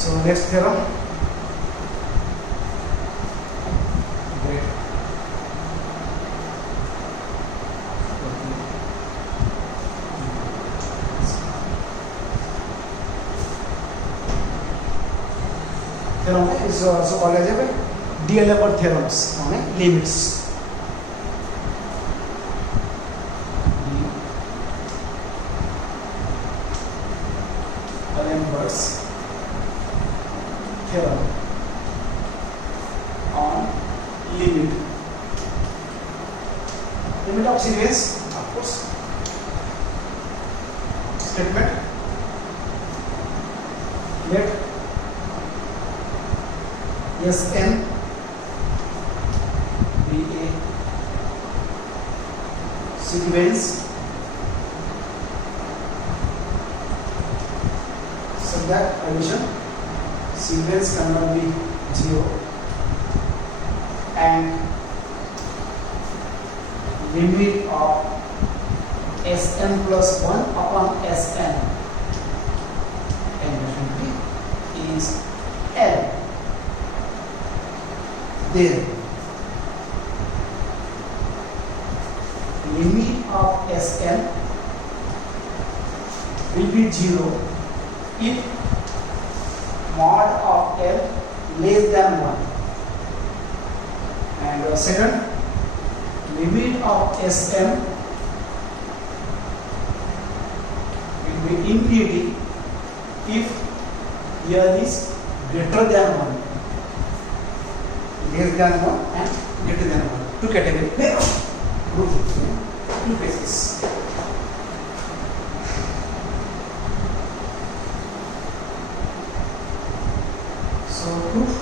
So next theorem. Great. Theorem is also called as a D-level theorems on limits. D-D'Alembert's theorem on limit of sequence, of course. Statement: let Sn be a sequence subject addition. Sequence cannot be 0, and limit of Sn plus 1 upon Sn and definitely is L. Then limit of Sn will be 0 if mod of L less than 1, and second, limit of Sn will be infinity if L is greater than 1, less than 1 and greater than 1. Two categories, two cases. So proof.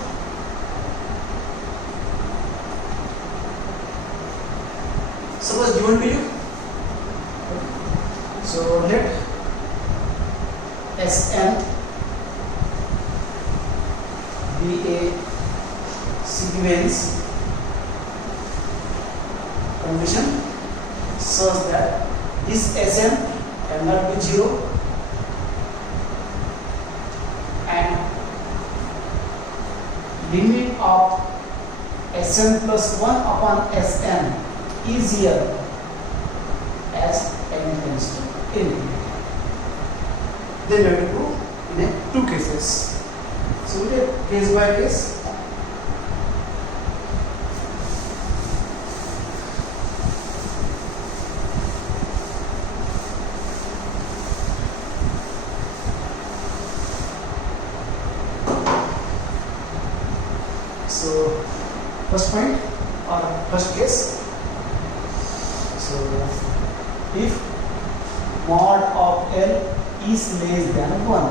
Suppose given to you. So let Sn be a sequence condition such that this Sn cannot be 0 and limit of Sn plus 1 upon Sn is here as n tends to infinity. Then we have to prove in two cases. So we take case by case. So first point or first case. So if mod of L is less than 1,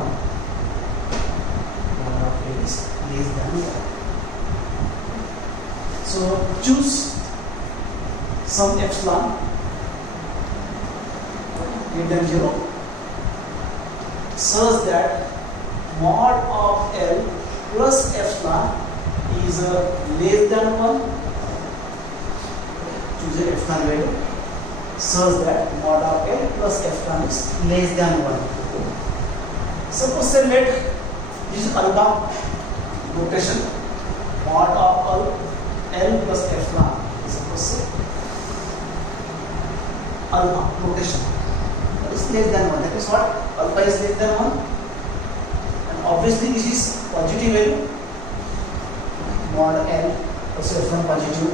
mod of L is less than 1. So choose some epsilon greater than 0 such that mod of L plus epsilon is less than 1. Choose a epsilon value such that mod of L plus epsilon is less than 1. Suppose say let this is alpha notation, mod of L plus epsilon is suppose say alpha notation, that is less than 1. That is what? Alpha is less than 1, and obviously this is positive value. Mod L plus epsilon positive,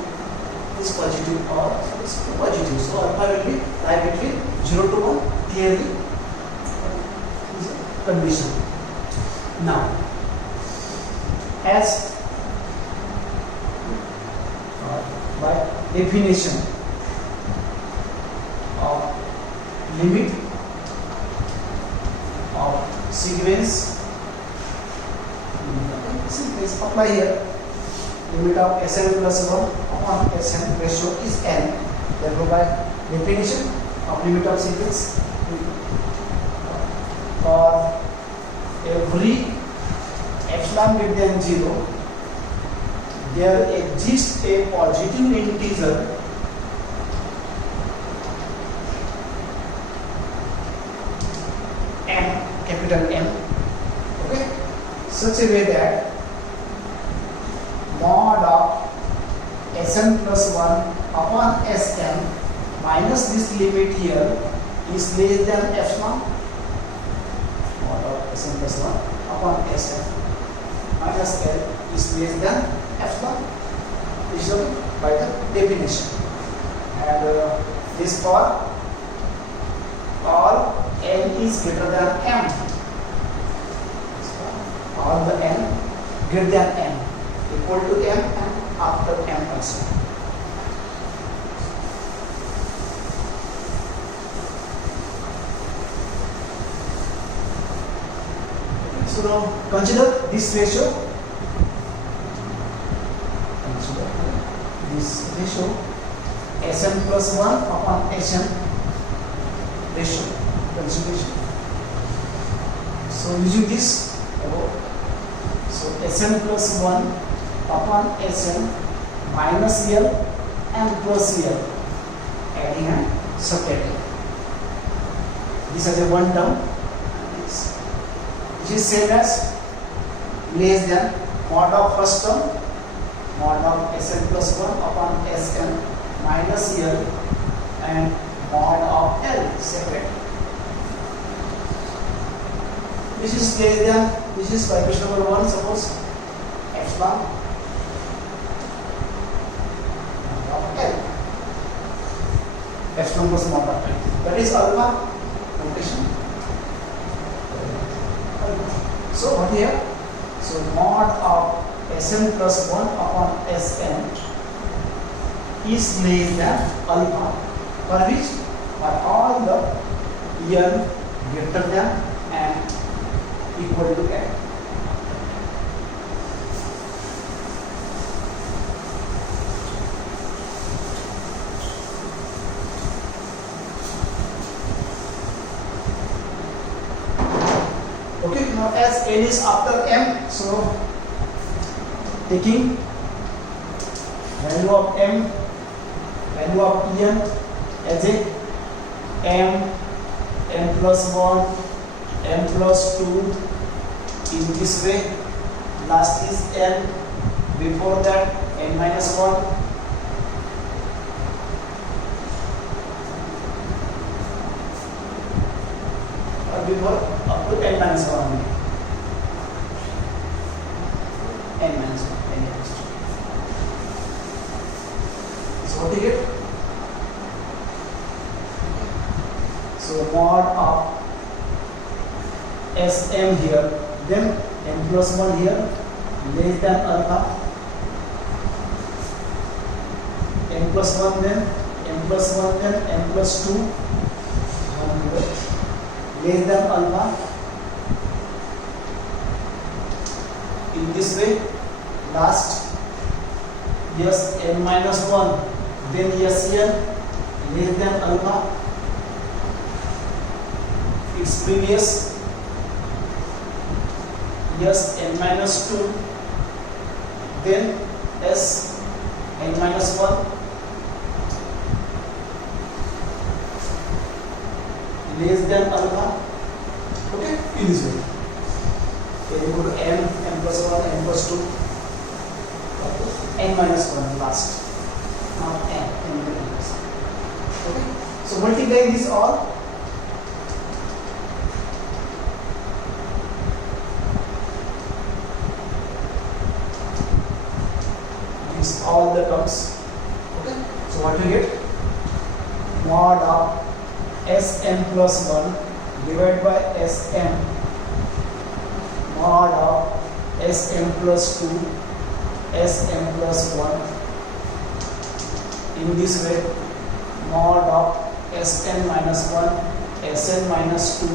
this positive or this positive. So alpha will be lie between 0 to 1, clearly is a condition. Now, as by definition of limit of sequence apply here. Limit of Sn plus 1 upon Sn ratio is n. Therefore, by definition of limit of sequence, for every epsilon greater than 0, there exists a positive integer m, capital M. Okay, such a way that mod of Sn plus 1 upon Sn minus this limit here is less than epsilon. Mod of Sn plus 1 upon Sn minus L is less than epsilon. This is by the definition. And this for all n is greater than m. All the n greater than m equal to m and after m also. So now consider this ratio. Consider this ratio Sn plus 1 upon Sn ratio consideration. So using this, so Sn plus 1 upon Sn minus L and plus L, adding and subtracting. This is a one term. This is same as less than mod of first term, mod of Sn plus 1 upon Sn minus L and mod of L separate. This is less than, this is by question number 1, suppose epsilon of L. Epsilon was mod of L. That is alpha notation. So what here? So mod of Sn plus 1 upon Sn is less than alpha, for which for all the n greater than and equal to n. Okay, now as n is after m, so taking value of m, value of n as a m plus 1, m plus 2 in this way, last is n, before that n minus 1, before up to n minus 1 only. N minus 1, n minus 2. So what do you get? So mod of Sm here, then n plus 1 here, less than alpha, n plus 1 then, n plus 1 then, n plus 2, 1 here, less than alpha. In this way, last, yes, n minus 1, then yes, n, less than alpha. Its previous, yes, n minus 2, then s, n minus 1, less than alpha. Okay, in this way. Then you go to m plus 1, n plus 2, n minus 1 last. Not n minus 1. Okay, so multiply this all. These all the terms. Okay, so what you get? Mod of Sn plus 1 divided by Sn, mod of Sn plus 2, Sn plus 1. In this way, mod of Sn minus 1, Sn minus 2,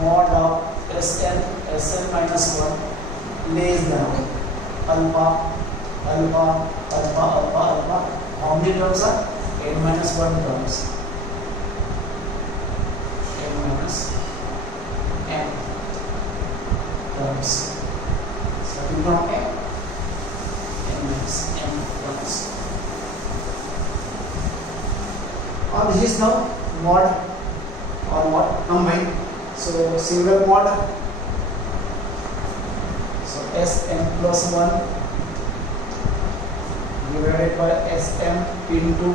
mod of Sn, Sn minus 1, less than alpha, alpha, alpha, alpha, alpha. How many terms are? n minus 1 terms. N minus n terms. Starting from n minus n terms. This is now mod or mod combined. So single mod Sm plus 1 divided by Sm into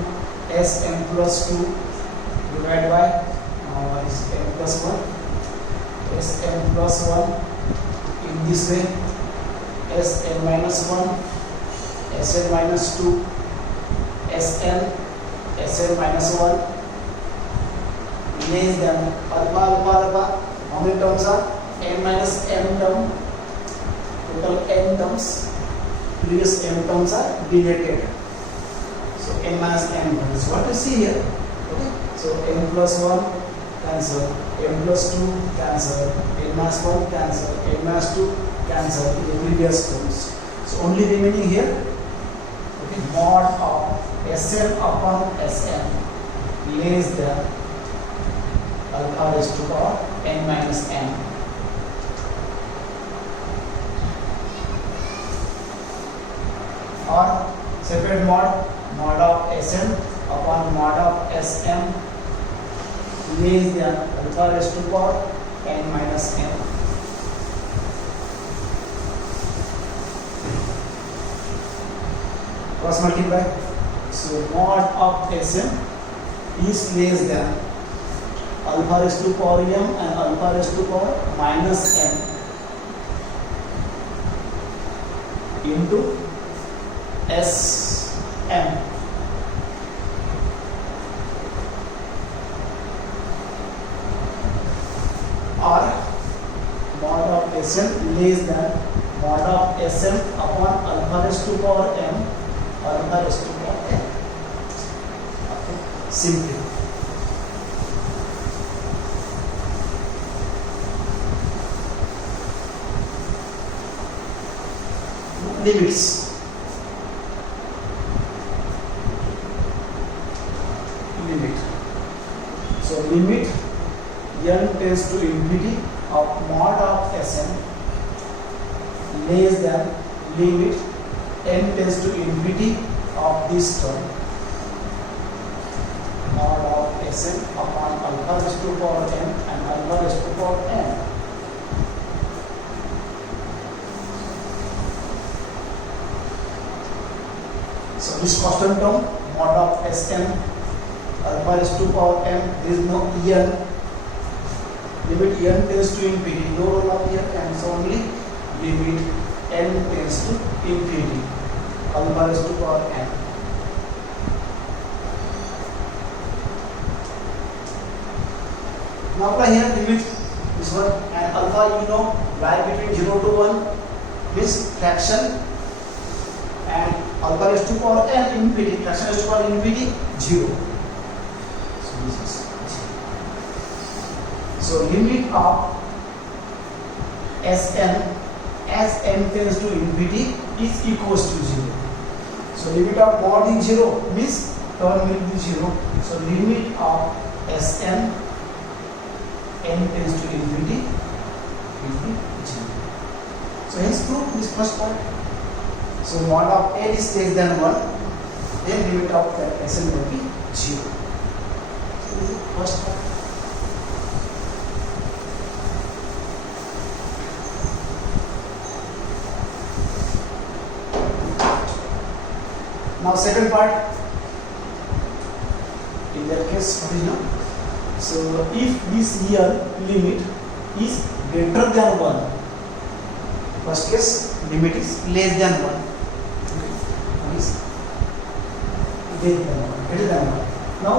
Sm plus 2 divided by m plus 1, Sm plus 1 in this way, Sm minus 1, Sn minus 2, Sn minus 1 less than alpha. How many terms are? N minus m term, total n terms, previous m terms are deleted. So n minus m terms. What you see here? Okay. So n plus 1 cancel, n plus 2 cancel, n minus 1 cancel, n minus 2 cancel in the previous terms. So only remaining here, okay, mod of Sn upon Sn less than alpha raised to power n minus m. Or separate mod of Sn upon mod of Sm less than alpha raised to power n minus m. Cross multiply. So mod of Sm is less than alpha raised to power m and alpha raised to power minus m into Sm. Or mod of Sm less than mod of Sm upon alpha raised to power m, alpha raised to power n. Okay. Simply. Limits. So limit n tends to infinity of mod of Sn less than limit n tends to infinity of this term mod of Sn upon alpha raised to power n and alpha raised to power n. So this constant term mod of Sn alpha raised to power m, there is no n, limit n tends to infinity, no role of here, and so only limit n tends to infinity, alpha raised to power n. Now apply here limit this one, and alpha you know lie between 0 to 1 means fraction, and alpha raised to power n infinity, fraction raised to power infinity 0. So limit of Sn as n tends to infinity is equals to 0. So limit of mod is 0 means term will be 0. So limit of Sn n tends to infinity will be 0. So hence prove this first part. So mod of n is less than 1, then limit of that Sn will be 0. So this is the first part. Now second part, in that case what is now? So if this here limit is greater than 1, first case limit is less than 1, okay. Is greater than 1. Now,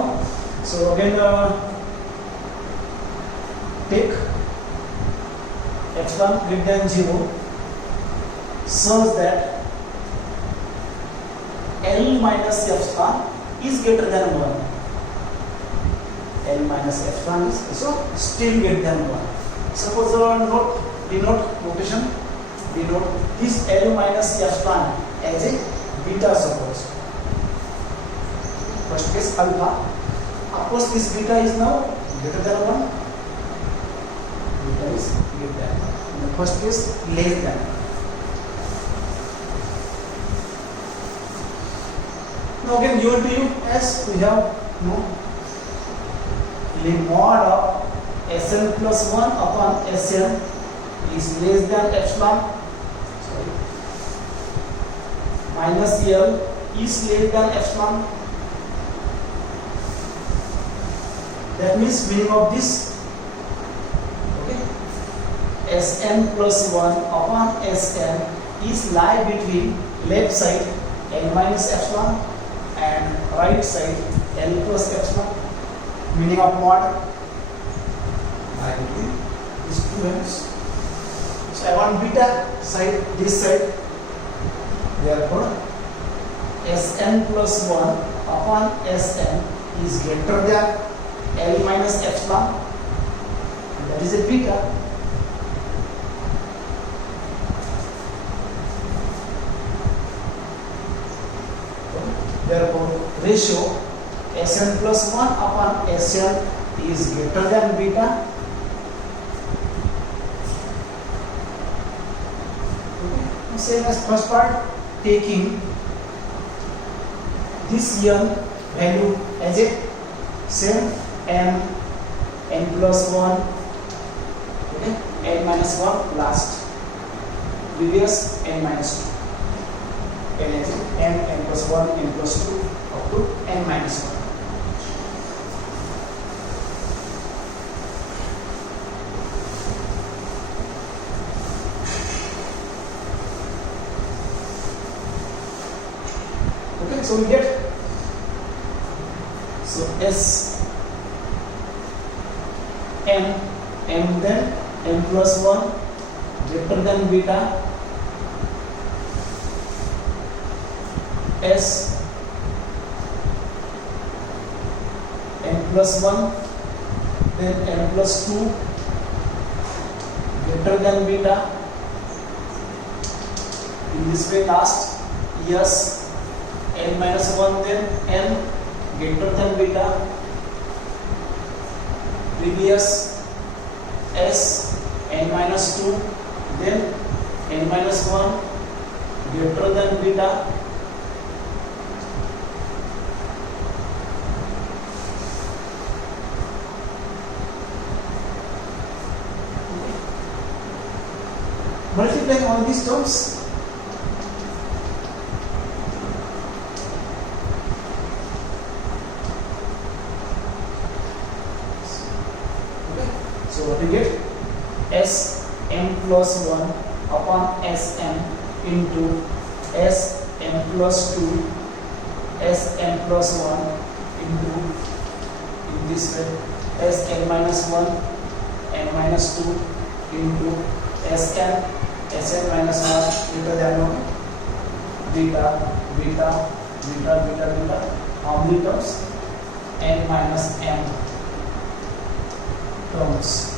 so again take epsilon greater than 0 such that L minus epsilon is greater than 1. L minus epsilon is also still greater than 1. Suppose denote this L minus epsilon as a beta, suppose. First case alpha. Of course this beta is now greater than 1. Beta is greater than 1. In the first case less than. Now again given to you as we have mod of Sn plus 1 upon Sn is less than epsilon. sorry, minus L is less than epsilon. That means meaning of this, okay, Sn plus 1 upon Sn is lie between left side L minus epsilon and right side L plus epsilon. Meaning of mod lie between these two ends. So I want beta side, this side. Therefore Sn plus 1 upon Sn is greater than L minus epsilon, that is a beta. Therefore ratio Sn plus 1 upon Sn is greater than beta. Okay. Same as first part, taking this n value as a same n plus 1, okay, n minus 1 last, previous n minus 2, n plus 1, n plus 2 up to n minus 1. Okay, so we get, so S n then n plus 1 greater than beta, S n plus 1 then n plus 2 greater than beta. In this way last, yes, n minus 1 then n greater than beta, previous S n minus 2 then n minus 1 greater than beta, multiplying all these terms. So what we get? Sn plus 1 upon Sn into Sn plus 2 Sn plus 1 into, in this way, Sn minus 1 n minus 2 into Sn minus 1 greater than 1 beta. How many terms? N minus m terms.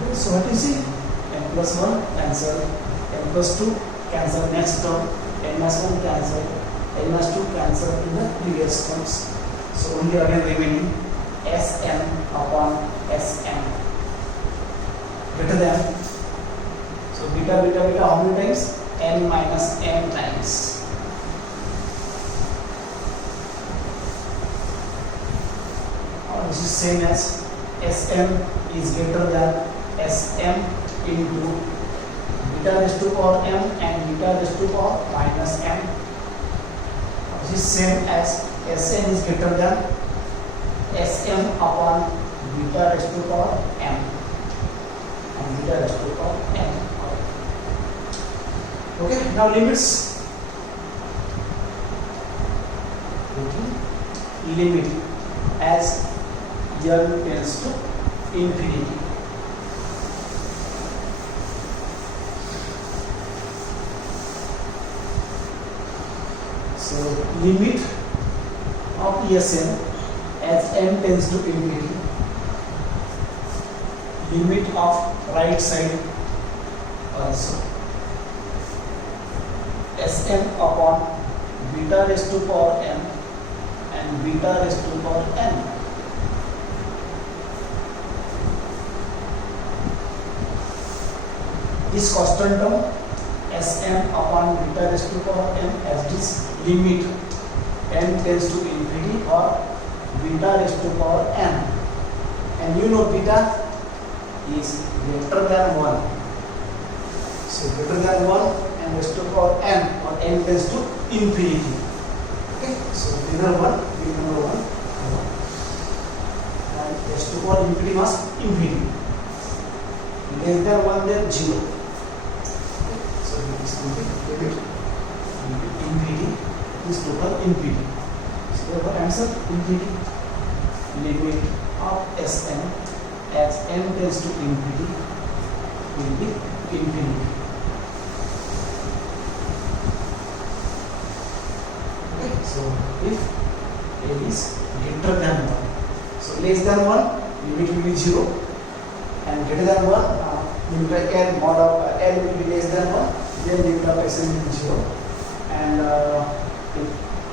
Okay, so what is it? N plus 1 cancel, n plus 2 cancel, next term, n minus 1 cancel, n minus 2 cancel in the previous terms. So only again remaining Sn upon Sn greater than, so beta how many times? N minus m times. This is same as Sm is greater than Sm into beta raised to power m and beta raised to power minus m. This is same as Sn is greater than Sm upon beta raised to power m and beta raised to power m. Okay, now limits. Limit as n tends to infinity. So limit of Sn as n tends to infinity. Limit of right side also. Sn upon beta raised to power m and beta raised to power n. This constant term Sn upon beta raised to power m as this limit n tends to infinity or beta raised to power n. And you know beta is greater than 1. So greater than 1 and raised to power n, or n tends to infinity. Okay, so bigger one, big number 1, and raised to power infinity must infinity. Less than 1, then 0. Okay, so this will be limit infinity is total infinity. So the answer infinity. Limit of Sn as n tends to infinity will be infinity. Okay, so if n is greater than 1, so less than 1 limit will be 0, and greater than 1 limit of n mod of n will be less than 1, then limit of Sn will be 0, and if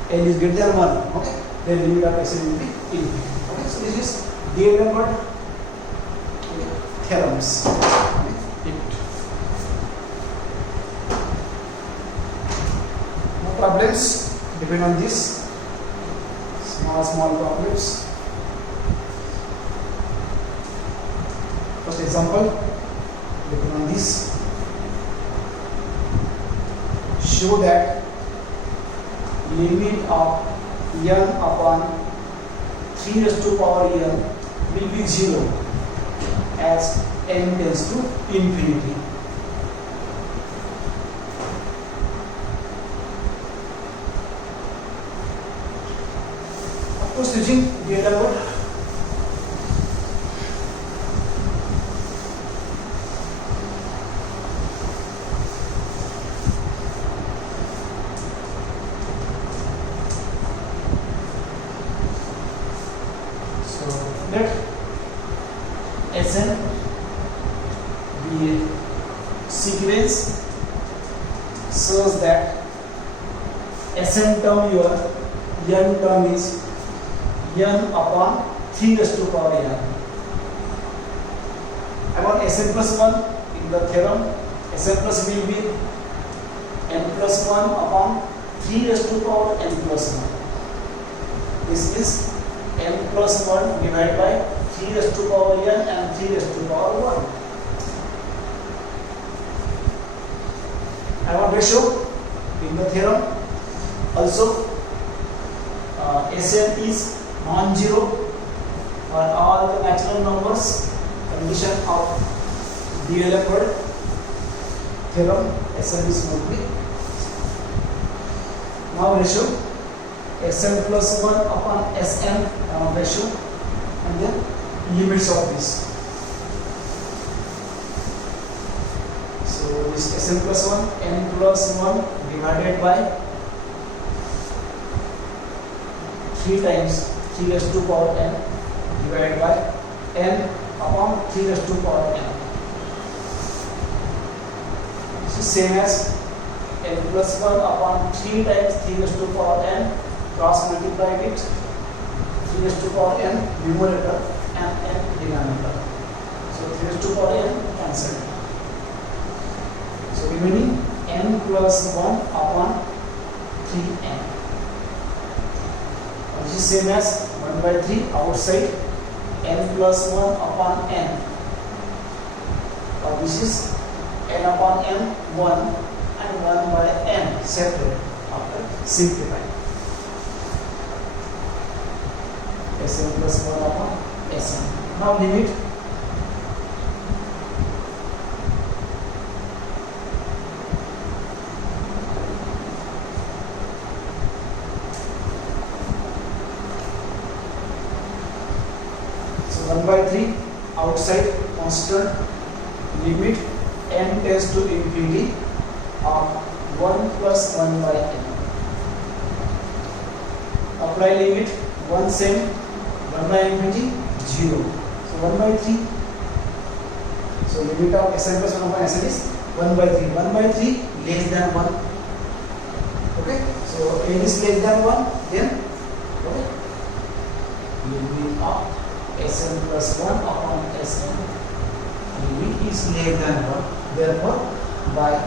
n is greater than 1, okay, then limit of Sn will be infinity. Okay, so this is D-Lambert theorems. No problems depend on this. Small problems. First example, depend on this. Show that limit of n upon 3 raised to power n will be 0 as n tends to infinity. Of course, using D-Lambert. Let Sn be a sequence such that Sn term, your n term is n upon 3 raised to power n. I want Sn plus 1 in the theorem. Sn plus will be n plus 1 upon 3 raised to power n plus 1. This is n plus 1 divided by 3 raised to power n and 3 raised to power 1. I want ratio in the theorem. Also, Sn is non-zero for all the natural numbers. Condition of D-Lambert theorem. Sn is not. Now ratio. Sn plus 1 upon Sn ratio, and then limits of this. So this Sn plus 1, n plus 1 divided by 3 times 3 raised to power n divided by n upon 3 raised to power n. This is same as n plus 1 upon 3 times 3 raised to power n, cross multiplied it, 3 raised to power n numerator and n denominator. So 3 raised to power n cancelled. So remaining n plus 1 upon 3n. This is same as 1 by 3 outside, n plus 1 upon n. This is n upon n 1 and 1 by n separate after simplifying. Sn plus 1 upon Sn. Now limit. So 1 by 3 outside constant, limit n tends to infinity of 1 plus 1 by n. Apply limit 1 same, 1 by infinity 0. So 1 by 3. So limit of Sn plus 1 upon Sn is 1 by 3. 1 by 3 less than 1. Okay. So n is less than 1. Then okay, limit of Sn plus 1 upon Sn, limit is less than 1. Therefore, by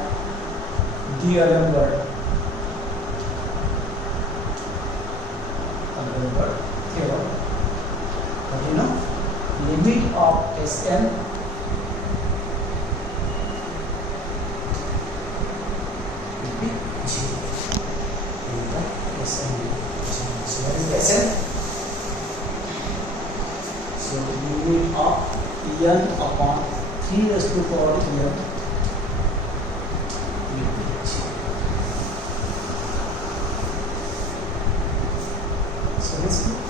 D-Lambert theorem, limit of Sn n upon 3 raised to power n VH. So let's